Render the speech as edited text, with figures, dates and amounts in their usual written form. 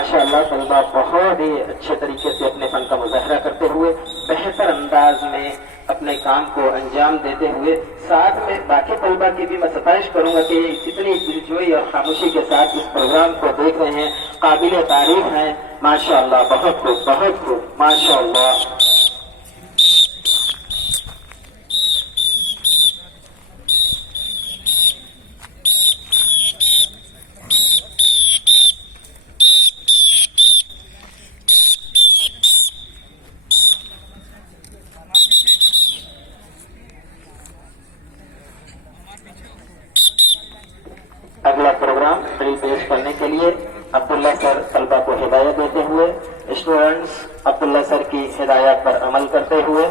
माशाअल्लाह तलबा बहुत ही अच्छे तरीके से अपने फन का मुजाहरा करते हुए बेहतर अंदाज में अपने काम को अंजाम देते हुए, साथ में बाकी तलबा की भी मैं सताइश करूंगा कि कितनी दिलजोई और खामोशी के साथ इस प्रोग्राम को देख रहे हैं, काबिल तारीफ हैं। माशाअल्लाह, बहुत खूब माशाअल्लाह। अगला प्रोग्राम ड्रिल पेश करने के लिए अब्दुल्ला सर तलबा को हिदायत देते हुए, स्टूडेंट्स अब्दुल्ला सर की हिदायत पर अमल करते हुए